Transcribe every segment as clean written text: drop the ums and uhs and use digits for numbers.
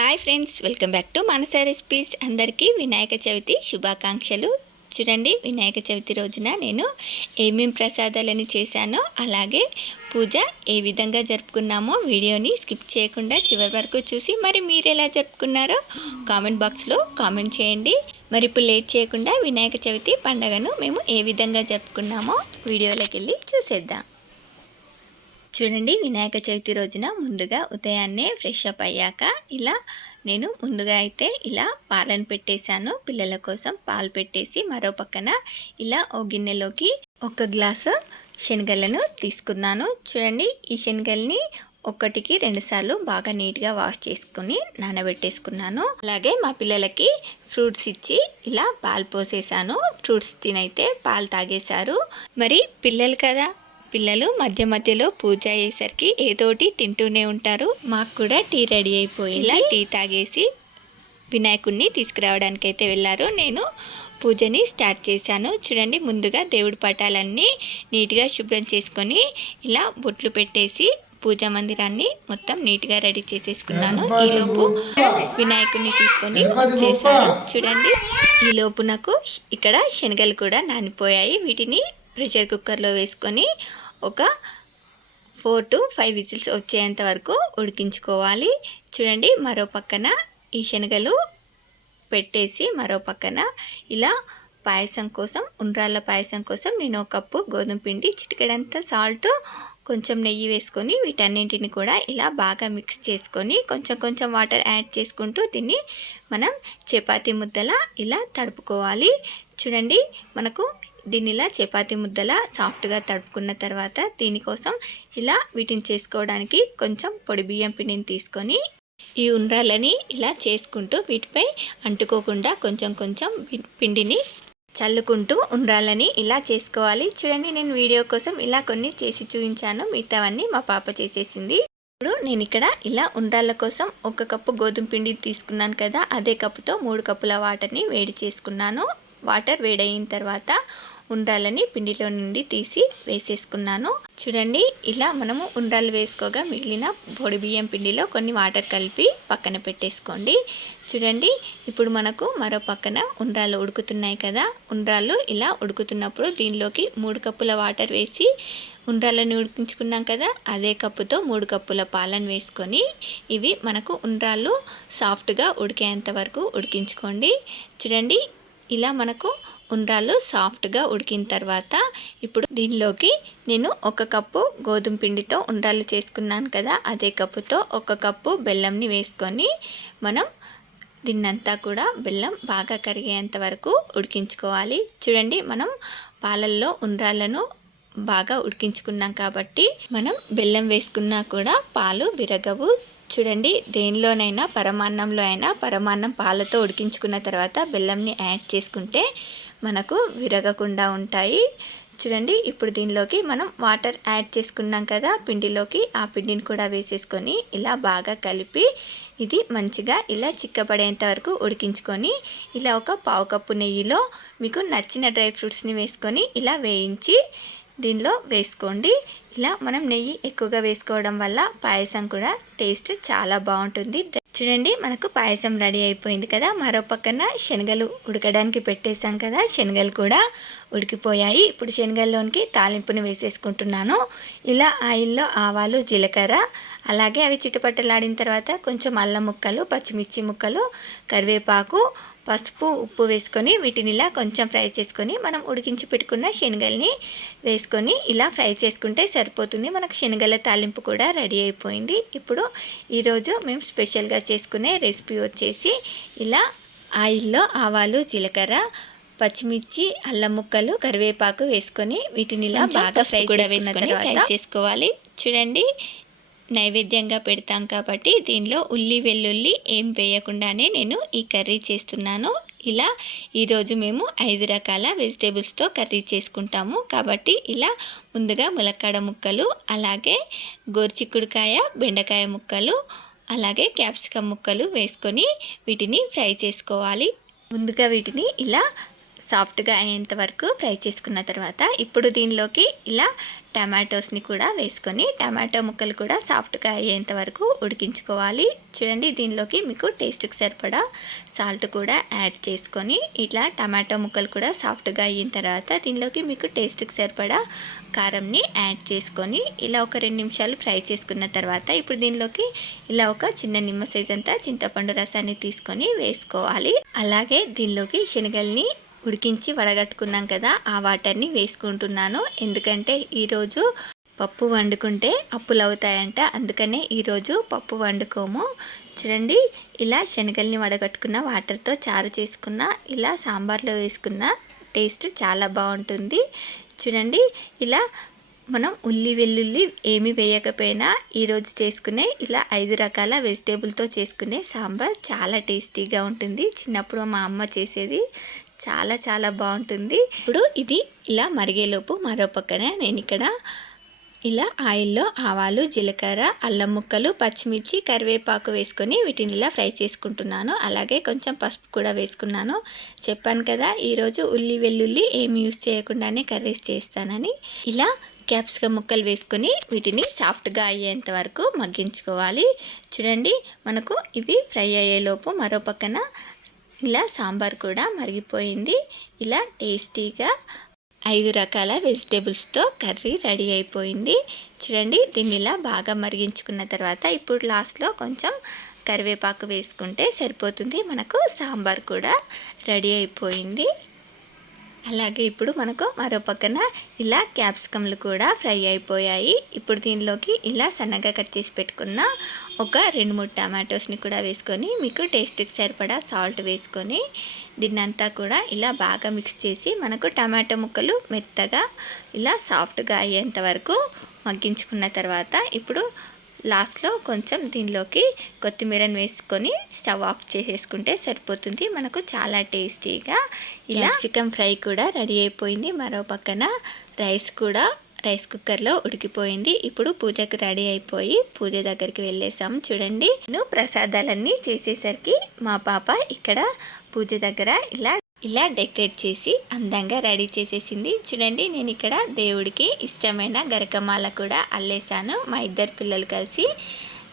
Hi friends, welcome back to మనస recipes. అందరికీ వినాయక చవితి శుభాకాంక్షలు. చూడండి, వినాయక చవితి రోజున నేను ఏమేం ప్రసాదాలని చేశానో, అలాగే పూజ ఏ విధంగా జరుపుకున్నామో వీడియోని స్కిప్ చేయకుండా చివరి వరకు చూసి మరి మీరు ఎలా జరుపుకున్నారో కామెంట్ బాక్స్లో కామెంట్ చేయండి. మరి ఇప్పుడు లేట్ చేయకుండా వినాయక చవితి పండుగను మేము ఏ విధంగా జరుపుకున్నామో వీడియోలోకి వెళ్ళి చూసేద్దాం. చూడండి, వినాయక చవితి రోజున ముందుగా ఉదయాన్నే ఫ్రెష్ అప్ అయ్యాక ఇలా నేను ముందుగా అయితే ఇలా పాలను పెట్టేశాను. పిల్లల కోసం పాలు పెట్టేసి మరో పక్కన ఇలా ఓ గిన్నెలోకి 1 గ్లాసు శనగలను తీసుకున్నాను. చూడండి, ఈ శనగల్ని 1కి 2 సార్లు బాగా నీట్గా వాష్ చేసుకుని నానబెట్టేసుకున్నాను. అలాగే మా పిల్లలకి ఫ్రూట్స్ ఇచ్చి ఇలా పాలు పోసేసాను. ఫ్రూట్స్ తినైతే పాలు తాగేశారు. మరి పిల్లలు కదా, పిల్లలు మధ్య మధ్యలో పూజ అయ్యేసరికి ఏదోటి తింటూనే ఉంటారు. మాకు కూడా టీ రెడీ అయిపోయింది. టీ తాగేసి వినాయకుడిని తీసుకురావడానికి అయితే వెళ్ళారు. నేను పూజని స్టార్ట్ చేశాను. చూడండి, ముందుగా దేవుడి పటాలన్నీ నీట్గా శుభ్రం చేసుకొని ఇలా బొట్లు పెట్టేసి పూజా మందిరాన్ని మొత్తం నీట్గా రెడీ చేసేసుకున్నాను. ఈలోపు వినాయకుడిని తీసుకొని వచ్చేసారు. చూడండి, ఈలోపు నాకు ఇక్కడ శనగలు కూడా నానిపోయాయి. వీటిని ప్రెషర్ కుక్కర్లో వేసుకొని ఒక 4 to 5 విజిల్స్ వచ్చేంత వరకు ఉడికించుకోవాలి. చూడండి, మరో పక్కన ఈ శనగలు పెట్టేసి మరో పక్కన ఇలా పాయసం కోసం, ఉండ్రాళ్ళ పాయసం కోసం నేను 1 కప్పు గోధుమ పిండి, చిటికెడంత సాల్ట్, కొంచెం నెయ్యి వేసుకొని వీటన్నింటిని కూడా ఇలా బాగా మిక్స్ చేసుకొని కొంచెం కొంచెం వాటర్ యాడ్ చేసుకుంటూ దీన్ని మనం చపాతీ ముద్దలా ఇలా తడుపుకోవాలి. చూడండి, మనకు దీన్ని ఇలా చపాతీ ముద్దలా సాఫ్ట్గా తడుపుకున్న తర్వాత దీనికోసం ఇలా వీటిని చేసుకోవడానికి కొంచెం పొడి బియ్యం పిండిని తీసుకొని ఈ ఉండ్రాలని ఇలా చేసుకుంటూ వీటిపై అంటుకోకుండా కొంచెం కొంచెం పిండిని చల్లుకుంటూ ఉండ్రాలని ఇలా చేసుకోవాలి. చూడండి, నేను వీడియో కోసం ఇలా కొన్ని చేసి చూపించాను. మిగతావన్నీ మా పాప చేసేసింది. ఇప్పుడు నేను ఇక్కడ ఇలా ఉండ్రాళ్ళ కోసం 1 కప్పు గోధుమ పిండి తీసుకున్నాను కదా, అదే కప్పుతో 3 కప్పుల వాటర్ని వేడి చేసుకున్నాను. వాటర్ వేడయిన తర్వాత ఉండ్రాలని పిండిలో నుండి తీసి వేసేసుకున్నాను. చూడండి, ఇలా మనము ఉండ్రాలు వేసుకోగా మిగిలిన పొడి బియ్యం పిండిలో కొన్ని వాటర్ కలిపి పక్కన పెట్టేసుకోండి. చూడండి, ఇప్పుడు మనకు మరో పక్కన ఉండ్రాలు ఉడుకుతున్నాయి కదా, ఉండ్రాలు ఇలా ఉడుకుతున్నప్పుడు దీనిలోకి 3 కప్పుల వాటర్ వేసి ఉండ్రాలను ఉడికించుకున్నాం కదా, అదే కప్పుతో 3 కప్పుల పాలను వేసుకొని ఇవి మనకు ఉండ్రాలు సాఫ్ట్గా ఉడికేంత వరకు ఉడికించుకోండి. చూడండి, ఇలా మనకు ఉండ్రాలు సాఫ్ట్గా ఉడికిన తర్వాత ఇప్పుడు దీనిలోకి నేను 1 కప్పు గోధుమ పిండితో ఉండ్రాలు చేసుకున్నాను కదా, అదే కప్పుతో 1 కప్పు బెల్లంని వేసుకొని మనం దీన్నంతా కూడా బెల్లం బాగా కరిగేంత వరకు ఉడికించుకోవాలి. చూడండి, మనం పాలల్లో ఉండ్రాలను బాగా ఉడికించుకున్నాం కాబట్టి మనం బెల్లం వేసుకున్నా కూడా పాలు విరగవు. చూడండి, దేనిలోనైనా పరమాన్నంలో అయినా పరమాన్నం పాలతో ఉడికించుకున్న తర్వాత బెల్లంని యాడ్ చేసుకుంటే మనకు విరగకుండా ఉంటాయి. చూడండి, ఇప్పుడు దీనిలోకి మనం వాటర్ యాడ్ చేసుకున్నాం కదా పిండిలోకి, ఆ పిండిని కూడా వేసేసుకొని ఇలా బాగా కలిపి ఇది మంచిగా ఇలా చిక్కబడేంత వరకు ఉడికించుకొని ఇలా 1 పావు కప్పు నెయ్యిలో మీకు నచ్చిన డ్రై ఫ్రూట్స్ని వేసుకొని ఇలా వేయించి దీనిలో వేసుకోండి. ఇలా మనం నెయ్యి ఎక్కువగా వేసుకోవడం వల్ల పాయసం కూడా టేస్ట్ చాలా బాగుంటుంది. చూడండి, మనకు పాయసం రెడీ అయిపోయింది కదా, మరో పక్కన శనగలు ఉడకడానికి పెట్టేసాం కదా, శనగలు కూడా ఉడికిపోయాయి. ఇప్పుడు శనగల్లోనికి తాలింపుని వేసేసుకుంటున్నాను. ఇలా ఆయిల్లో ఆవాలు, జీలకర్ర, అలాగే అవి చిటపటలాడిన తర్వాత కొంచెం అల్లం ముక్కలు, పచ్చిమిర్చి ముక్కలు, కరివేపాకు, పసుపు, ఉప్పు వేసుకొని వీటిని ఇలా కొంచెం ఫ్రై చేసుకొని మనం ఉడికించి పెట్టుకున్న శనగల్ని వేసుకొని ఇలా ఫ్రై చేసుకుంటే సరిపోతుంది. మనకు శనగల తాలింపు కూడా రెడీ అయిపోయింది. ఇప్పుడు ఈరోజు మేము స్పెషల్గా చేసుకునే రెసిపీ వచ్చేసి ఇలా ఆయిల్లో ఆవాలు, జీలకర్ర, పచ్చిమిర్చి, అల్లం ముక్కలు, కరివేపాకు వేసుకొని వీటిని ఇలా బాగా ఫ్రై చేసుకోవాలి. చూడండి, నైవేద్యంగా పెడతాం కాబట్టి దీనిలో ఉల్లి వెల్లుల్లి ఏం వేయకుండానే నేను ఈ కర్రీ చేస్తున్నాను. ఇలా ఈరోజు మేము 5 రకాల వెజిటేబుల్స్తో కర్రీ చేసుకుంటాము కాబట్టి ఇలా ముందుగా ములక్కాడ ముక్కలు, అలాగే గోరుచిక్కుడుకాయ, బెండకాయ ముక్కలు, అలాగే క్యాప్సికమ్ ముక్కలు వేసుకొని వీటిని ఫ్రై చేసుకోవాలి. ముందుగా వీటిని ఇలా సాఫ్ట్గా అయ్యేంత వరకు ఫ్రై చేసుకున్న తర్వాత ఇప్పుడు దీనిలోకి ఇలా టమాటోస్ని కూడా వేసుకొని టమాటో ముక్కలు కూడా సాఫ్ట్గా అయ్యేంత వరకు ఉడికించుకోవాలి. చూడండి, దీనిలోకి మీకు టేస్ట్కి సరిపడా సాల్ట్ కూడా యాడ్ చేసుకొని ఇట్లా టమాటో ముక్కలు కూడా సాఫ్ట్గా అయిన తర్వాత దీనిలోకి మీకు టేస్ట్కి సరిపడా కారంని యాడ్ చేసుకొని ఇలా ఒక 2 నిమిషాలు ఫ్రై చేసుకున్న తర్వాత ఇప్పుడు దీనిలోకి ఇలా ఒక చిన్న నిమ్మ సైజ్ అంతా చింతపండు రసాన్ని తీసుకొని వేసుకోవాలి. అలాగే దీనిలోకి శనగల్ని ఉడికించి వడగట్టుకున్నాం కదా, ఆ వాటర్ని వేసుకుంటున్నాను. ఎందుకంటే ఈరోజు పప్పు వండుకుంటే అప్పులు అవుతాయంట, అందుకనే ఈరోజు పప్పు వండుకోము. చూడండి, ఇలా శనగల్ని వడగట్టుకున్న వాటర్తో చారు చేసుకున్న ఇలా సాంబార్లో వేసుకున్న టేస్ట్ చాలా బాగుంటుంది. చూడండి, ఇలా మనం ఉల్లి వెల్లుల్లి ఏమీ వేయకపోయినా ఈరోజు చేసుకునే ఇలా 5 రకాల వెజిటేబుల్తో చేసుకునే సాంబార్ చాలా టేస్టీగా ఉంటుంది. చిన్నప్పుడు మా అమ్మ చేసేది చాలా చాలా బాగుంటుంది. ఇప్పుడు ఇది ఇలా మరిగేలోపు మరో పక్కన నేను ఇక్కడ ఇలా ఆయిల్లో ఆవాలు, జీలకర్ర, అల్లం ముక్కలు, పచ్చిమిర్చి, కరివేపాకు వేసుకొని వీటిని ఇలా ఫ్రై చేసుకుంటున్నాను. అలాగే కొంచెం పసుపు కూడా వేసుకున్నాను. చెప్పాను కదా ఈరోజు ఉల్లి వెల్లుల్లి ఏమి యూస్ చేయకుండానే కర్రీస్ చేస్తానని. ఇలా క్యాప్సికమ్ ముక్కలు వేసుకొని వీటిని సాఫ్ట్గా అయ్యేంత వరకు మగ్గించుకోవాలి. చూడండి, మనకు ఇవి ఫ్రై అయ్యేలోపు మరో పక్కన ఇలా సాంబార్ కూడా మరిగిపోయింది. ఇలా టేస్టీగా 5 రకాల వెజిటేబుల్స్తో కర్రీ రెడీ అయిపోయింది. చూడండి, దీన్ని ఇలా బాగా మరిగించుకున్న తర్వాత ఇప్పుడు లాస్ట్లో కొంచెం కరివేపాకు వేసుకుంటే సరిపోతుంది. మనకు సాంబార్ కూడా రెడీ అయిపోయింది. అలాగే ఇప్పుడు మనకు మరో పక్కన ఇలా క్యాప్సికమ్లు కూడా ఫ్రై అయిపోయాయి. ఇప్పుడు దీనిలోకి ఇలా సన్నగా కట్ చేసి పెట్టుకున్న ఒక 2-3 టమాటోస్ని కూడా వేసుకొని మీకు టేస్ట్కి సరిపడా సాల్ట్ వేసుకొని దీన్నంతా కూడా ఇలా బాగా మిక్స్ చేసి మనకు టమాటో ముక్కలు మెత్తగా ఇలా సాఫ్ట్గా అయ్యేంత వరకు మగ్గించుకున్న తర్వాత ఇప్పుడు లాస్ట్లో కొంచెం దీనిలోకి కొత్తిమీరని వేసుకొని స్టవ్ ఆఫ్ చేసేసుకుంటే సరిపోతుంది. మనకు చాలా టేస్టీగా ఇలా క్యాప్సికమ్ ఫ్రై కూడా రెడీ అయిపోయింది. మరో పక్కన రైస్ కుక్కర్లో ఉడికిపోయింది. ఇప్పుడు పూజకు రెడీ అయిపోయి పూజ దగ్గరికి వెళ్ళేసాం. చూడండి, నేను ప్రసాదాలన్నీ చేసేసరికి మా పాప ఇక్కడ పూజ దగ్గర ఇలా డెకరేట్ చేసి అందంగా రెడీ చేసేసింది. చూడండి, నేను ఇక్కడ దేవుడికి ఇష్టమైన గరకమాల కూడా అల్లేసాను. మా 2 పిల్లలు కలిసి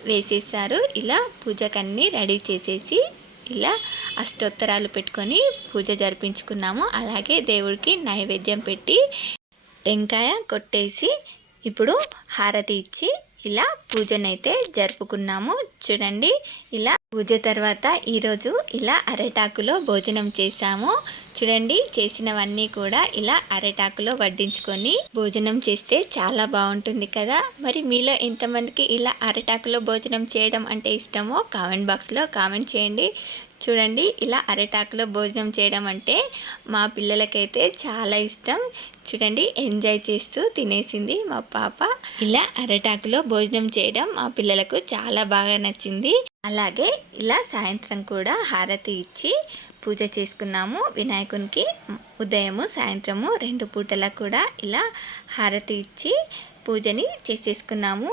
వేసేసారు. ఇలా పూజకన్నీ రెడీ చేసేసి ఇలా అష్టోత్తరాలు పెట్టుకొని పూజ జరిపించుకున్నాము. అలాగే దేవుడికి నైవేద్యం పెట్టి టెంకాయ కొట్టేసి ఇప్పుడు హారతి ఇచ్చి ఇలా పూజనైతే జరుపుకున్నాము. చూడండి, ఇలా పూజ తర్వాత ఈరోజు ఇలా అరటాకులో భోజనం చేసాము. చూడండి, చేసినవన్నీ కూడా ఇలా అరటాకులో వడ్డించుకొని భోజనం చేస్తే చాలా బాగుంటుంది కదా. మరి మీలో ఎంతమందికి ఇలా అరటాకులో భోజనం చేయడం అంటే ఇష్టమో కామెంట్ బాక్స్లో కామెంట్ చేయండి. చూడండి, ఇలా అరటాకులో భోజనం చేయడం అంటే మా పిల్లలకైతే చాలా ఇష్టం. చూడండి, ఎంజాయ్ చేస్తూ తినేసింది మా పాప. ఇలా అరటాకులో భోజనం చేయడం మా పిల్లలకు చాలా బాగా నచ్చింది. అలాగే ఇలా సాయంత్రం కూడా హారతి ఇచ్చి పూజ చేసుకున్నాము. వినాయకునికి ఉదయము సాయంత్రము 2 పూటలా కూడా ఇలా హారతి ఇచ్చి పూజని చేసేసుకున్నాము.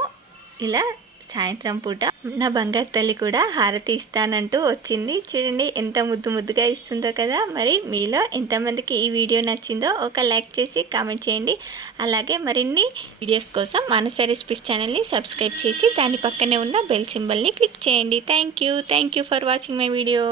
ఇలా సాయంత్రం పూట నా బంగారు తల్లి కూడా హారతి ఇస్తానంటూ వచ్చింది. చూడండి, ఎంత ముద్దుగా ఇస్తుందో కదా. మరి మీలో ఎంతమందికి ఈ వీడియో నచ్చిందో ఒక లైక్ చేసి కామెంట్ చేయండి. అలాగే మరిన్ని వీడియోస్ కోసం మానస రెసిపీస్ ఛానల్ని సబ్స్క్రైబ్ చేసి దాని పక్కనే ఉన్న బెల్ సింబల్ని క్లిక్ చేయండి. Thank you for watching my video.